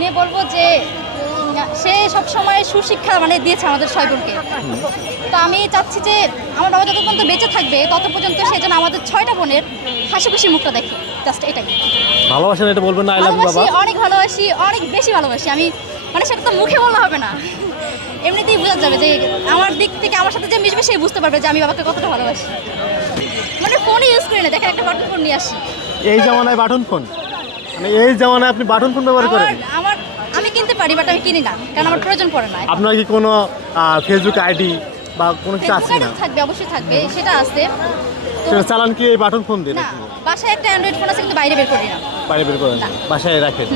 নিয়ে বলবো যে সে সবসময় সুশিক্ষা মানে দিয়েছে আমাদের 6 বোনকে। তো আমি চাচ্ছি যে আমার বাবা যত পর্যন্ত বেঁচে থাকবে তত পর্যন্ত সে যেন আমাদের 6টা বোনের হাসি খুশি মুখটা দেখে, জাস্ট এটাই। ভালোবাসেন এটা বলবেন না, আই লাভ ইউ বাবা? ভালোবাসি, অনেক ভালোবাসি, অনেক বেশি ভালোবাসি আমি, মানে সেটা তো মুখে বলা হবে না, এমনিতেই বোঝা যাবে যে আমার দিক থেকে আমার সাথে যে মিশবে সেই বুঝতে পারবে যে আমি বাবাকে কতটা ভালোবাসি। মানে ফোনই ইউজ করি না, দেখেন একটা বাটন ফোন নিয়ে আসি। এই জামানায় বাটন ফোন, মানে এই জামানায় আপনি বাটন ফোন ব্যবহার করেন? আমার আমি কিনতে পারি বাট আমি কিনি না, কারণ আমার প্রয়োজন পড়ে না। আপনার কি কোনো ফেসবুক আইডি বা কোনো কিছু আছে না? থাকবে, অবশ্যই থাকবে, সেটা আছে। সেটা চালান কি এই বাটন ফোন দিয়ে না, নাকি? বাসায় একটা অ্যান্ড্রয়েড ফোন আছে কিন্তু বাইরে বের করি না। বাইরে বের করেন না। বাসায় রাখেন?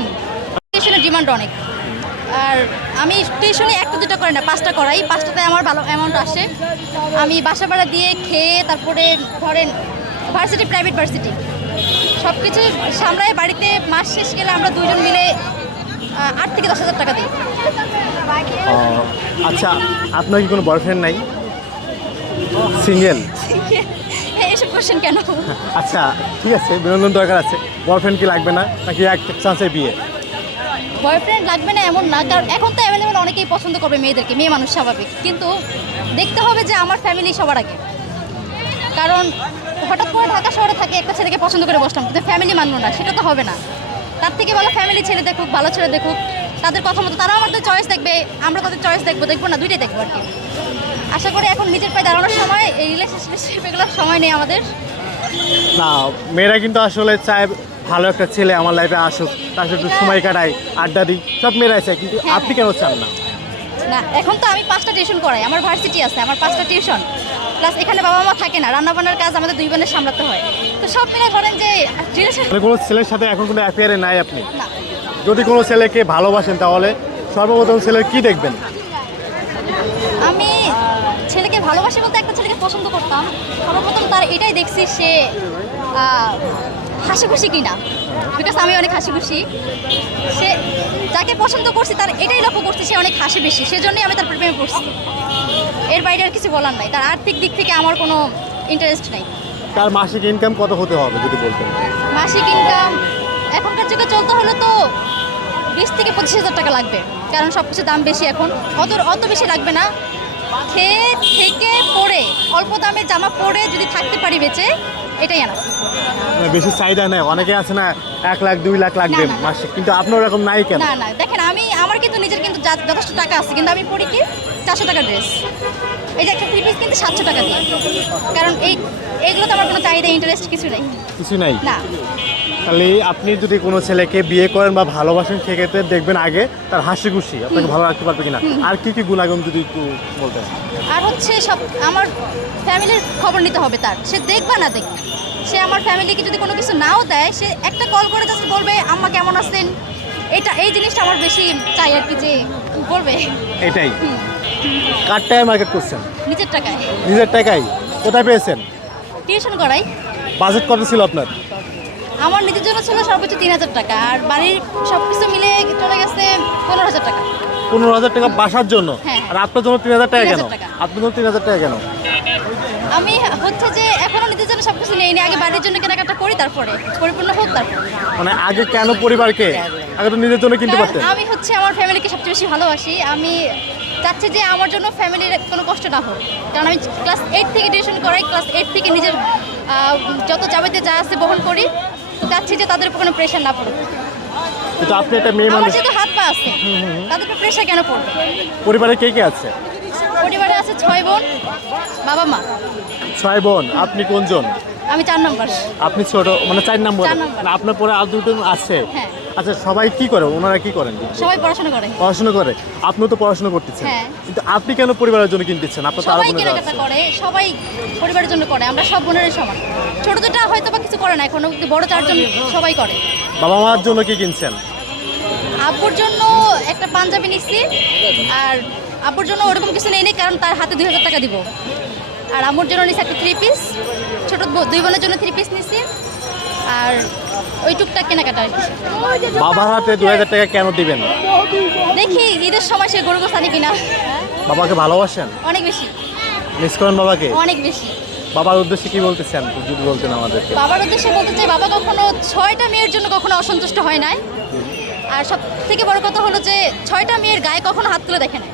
টিউশনের ডিমান্ড অনেক, আর আমি টিউশনে 1-2টা করি না, 5টা করাই। 5টাতে আমার ভালো অ্যামাউন্ট আসে, আমি বাসা ভাড়া দিয়ে খেয়ে তারপরে ধরেন ভার্সিটি, প্রাইভেট ভার্সিটি সব কিছু সামলায় বাড়িতে মাস শেষ গেলে আমরা দুজন মিলে 8 থেকে 10,000 টাকা দিই। আচ্ছা, আপনার কি কোনো বয়ফ্রেন্ড নাই? সিঙ্গেল? এসব কোশ্চেন কেন? আচ্ছা ঠিক আছে, বিনোদন দরকার আছে, বয়ফ্রেন্ড কি লাগবে না নাকি এক চান্সে বিয়ে? বয়ফ্রেন্ড লাগবে না এমন না, কারণ এখন তো অ্যাভেলেবেল অনেকেই পছন্দ করবে মেয়েদেরকে, মেয়ে মানুষ স্বাভাবিক, কিন্তু দেখতে হবে যে আমার ফ্যামিলি সবার আগে। কারণ হঠাৎ করে ঢাকা শহরে থাকে একটা ছেলেকে পছন্দ করে বসলাম কিন্তু ফ্যামিলি মানলো না, সেটা তো হবে না। তার থেকে ভালো ফ্যামিলি ছেলে দেখুক, ভালো ছেলে দেখুক, তাদের কথা মতো তারাও আমাদের চয়েস দেখবে, আমরা তাদের চয়েস দেখবো না, দুইটাই দেখবো আর কি। আশা করি এখন নিজের পায়ে দাঁড়ানোর সময়, এই রিলেশনশিপ এগুলোর সময় নেই আমাদের। না, মেয়েরা কিন্তু আসলে চায় ভালো একটা ছেলে আমার লাইফে আসুক, তার সাথে একটু সময় কাটাই, আড্ডা দিই, সব মেয়েরাই চায়, কিন্তু হ্যাঁ, আপনি কেন চান না? না, এখন তো আমি 5টা টিউশন করাই, আমার ভার্সিটি আছে, আমার 5টা টিউশন, প্লাস এখানে বাবা মা থাকে না, রান্নাবান্নার কাজ আমাদের 2 বোনের সামলাতে হয়। তো সব মিলে ধরেন যে রিলেশন। মানে কোনো ছেলের সাথে এখন কোনো অ্যাফেয়ারে নাই আপনি? না, যদি কোনো ছেলেকে ভালোবাসেন তাহলে সর্বপ্রথম ছেলের কি দেখবেন? আমি ছেলেকে ভালোবাসি বলতে একটা ছেলেকে পছন্দ করতাম, সর্বপ্রথম তার এটাই দেখছি সে হাসি খুশি কিনা, বিকজ আমি অনেক হাসি খুশি। সে যাকে পছন্দ করছি তার এটাই লক্ষ্য করছি সে অনেক হাসি বেশি, সেজন্যই আমি তার প্রেমে পড়ছি। এর বাইরে আর কিছু বলার নাই, তার আর্থিক দিক থেকে আমার কোনো ইন্টারেস্ট নাই। তার মাসিক ইনকাম কত হতে হবে যদি বলতেন? মাসিক ইনকাম এখনকার যুগে চলতে হলে তো 20 থেকে 25,000 টাকা লাগবে, কারণ সব কিছুর দাম বেশি এখন। অত বেশি লাগবে না, খেয়ে থেকে পরে অল্প দামের জামা পরে যদি থাকতে পারি বেঁচে, এটাই আনা। মানে বেশি চাহিদা নেই, অনেকে আছে না 1 লাখ 2 লাখ লাগবে না, না, না। মাসে, কিন্তু আপনার ওরকম নাই কেন? না, দেখেন আমার কিন্তু নিজের কিন্তু যথেষ্ট টাকা আছে, কিন্তু আমি পরি কি 400 টাকা ড্রেস, এই যে একটা 3 পিস কিন্তু 700 টাকা দিয়ে, কারণ এইগুলো তো আমার কোনো চাহিদা ইন্টারেস্ট কিছু নেই। কিছু নাই? না, তাহলে আপনি যদি কোনো ছেলেকে বিয়ে করেন বা ভালোবাসেন, সেক্ষেত্রে দেখবেন আগে তার হাসি খুশি, আপনাকে ভালো রাখতে পারবে কিনা, আর কি কি গুণাগুণ যদি একটু বলতেন। আর হচ্ছে সব আমার ফ্যামিলির খবর নিতে হবে তার, সে দেখবা না দেখ, সে আমার ফ্যামিলিকে যদি কোনো কিছু নাও দেয়, সে একটা কল করে জাস্ট বলবে আম্মা কেমন আছেন, এই জিনিসটা আমার বেশি চাই আর কি, যে বলবে। এটাই। কার টাকায় মার্কেট করছেন? নিজের টাকায় নিজের টাকায়? কোথায় পেয়েছেন? টিউশন করাই। বাজেট কত ছিল আপনার? আমার নিজের জন্য ছিল সর্বোচ্চ 3,000 টাকা, আর বাড়ির সব কিছু মিলে চলে গেছে 15,000 টাকা। 15,000 টাকা বাসার জন্য? হ্যাঁ। আর আপনার জন্য 3,000 টাকা কেন? 3,000 টাকা। আপনার জন্য 3,000 টাকা কেন? আমি হচ্ছে যে এখনো নিজের জন্য সব কিছু নেইনি, আগে বাড়ির জন্য কেনাকাটা করি, তারপরে পরিপূর্ণ হোক তারপর। মানে আগে কেন পরিবারকে, আগে তো নিজের জন্য কিনতে কারণ পারতেন। আমি হচ্ছে আমার ফ্যামিলিকে সবচেয়ে বেশি ভালোবাসি, আমি চাচ্ছি যে আমার জন্য ফ্যামিলির কোনো কষ্ট না হোক, কারণ আমি ক্লাস 8 থেকে টিউশন করাই, ক্লাস 8 থেকে নিজের যত যাবতীয় যা আছে বহন করি, চাচ্ছি যে তাদের উপর কোনো প্রেশার না পড়ুক। কিন্তু আপনি একটা মেয়ে আমার মানুষ, যেহেতু হাত পা আছে, তাদের উপর প্রেশার কেন পড়বে? পরিবারে কে কে আছে? পরিবারে আছে 6 বোন, বাবা মা। 6 বোন, আপনি কোনজন? আমি 4 নম্বর। আপনি ছোট, মানে 4 নম্বর? 4 নম্বর। না, আপনার পরে আর দুটো আছে? হ্যাঁ। আচ্ছা, সবাই কি করে, ওনারা কি করেন? সবাই পড়াশোনা করে। পড়াশোনা করে? আপনিও তো পড়াশোনা করতেছেন, হ্যাঁ। কিন্তু আপনি কেন পরিবারের জন্য কিনতেছেন? আপনার তো আরো সবাই বোনেরা কেনাকাটা আছে। করে, সবাই পরিবারের জন্য করে, আমরা সব বোনেরই সমান। ছোট দুটা হয়তো বা কিছু করে না এখনো, কিন্তু বড় 4জন সবাই করে। বাবা মার জন্য কি কিনছেন? আব্বুর জন্য একটা পাঞ্জাবি নিচ্ছি, আর আব্বুর জন্য ওরকম কিছু নেই, কারণ তার হাতে 2,000 টাকা দিব। আর আম্মুর জন্য নিচ্ছি একটা 3 পিস, ছোট 2 বোনের জন্য 3 পিস নিচ্ছি, আর ওই টুকটাক কেনাকাটা আর কি। বাবার হাতে 2,000 টাকা কেন দিবেন? দেখি ঈদের সময় সে গরু গোছ আনে কিনা। বাবাকে ভালোবাসেন? অনেক বেশি, মিস করেন বাবাকে? অনেক বেশি। বাবার উদ্দেশ্যে কি বলতে চান যদি বলতেন আমাদেরকে? বাবার উদ্দেশ্যে বলতে চাই, বাবা কখনো 6টা মেয়ের জন্য কখনো অসন্তুষ্ট হয় নাই, আর আর সব থেকে বড় কথা হলো যে 6টা মেয়ের গায়ে কখনো হাত তুলে দেখে না,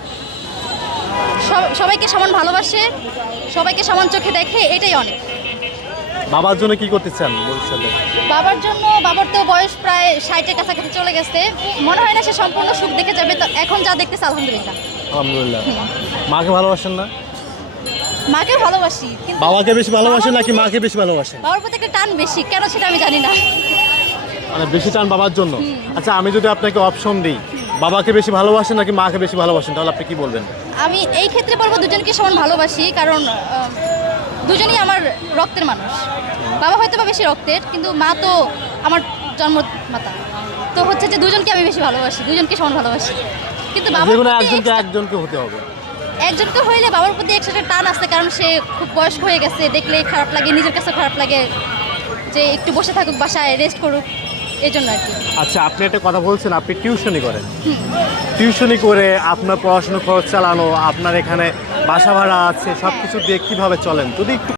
সবাইকে সমান ভালোবাসে, সবাইকে সমান চোখে দেখে, এটাই অনেক। বাবার জন্য কি করতে চান ভবিষ্যতে? বাবার তো বয়স প্রায় 60-এর কাছাকাছি চলে গেছে, মনে হয় না সে সম্পূর্ণ সুখ দেখে যাবে, তো এখন যা দেখতেছে আলহামদুলিল্লাহ। আলহামদুলিল্লাহ। মাকে ভালোবাসেন না? মাকে ভালোবাসি, কিন্তু বাবাকে বেশি ভালোবাসেন নাকি মাকে বেশি ভালোবাসেন? বাবার প্রতি একটা টান বেশি, কেন সেটা আমি জানি না। মানে বেশি টান বাবার জন্য। আচ্ছা, আমি যদি আপনাকে অপশন দিই, বাবাকে বেশি ভালোবাসেন নাকি মাকে বেশি ভালোবাসেন, তাহলে আপনি কি বলবেন? আমি এই ক্ষেত্রে বলবো দুজনকে সমান ভালোবাসি, কারণ দুজনই আমার রক্তের মানুষ। বাবা হয়তো বা বেশি রক্তের, কিন্তু মা তো আমার জন্মমাতা, তো হচ্ছে যে দুজনকে আমি বেশি ভালোবাসি, দুজনকে সমান ভালোবাসি। কিন্তু বাবার যেকোনো প্রতি একজনকে হতে হবে। একজনকে হইলে বাবার প্রতি একসাথে টান আসছে, কারণ সে খুব বয়স্ক হয়ে গেছে, দেখলে খারাপ লাগে, নিজের কাছে খারাপ লাগে যে একটু বসে থাকুক, বাসায় রেস্ট করুক, এই জন্য আর কি। আচ্ছা, আপনি একটা কথা বলছেন আপনি টিউশনি করেন, টিউশনি করে আপনার পড়াশোনার খরচ চালানো, আপনার এখানে বাসা ভাড়া আছে, সব কিছু দিয়ে কীভাবে চলেন যদি একটু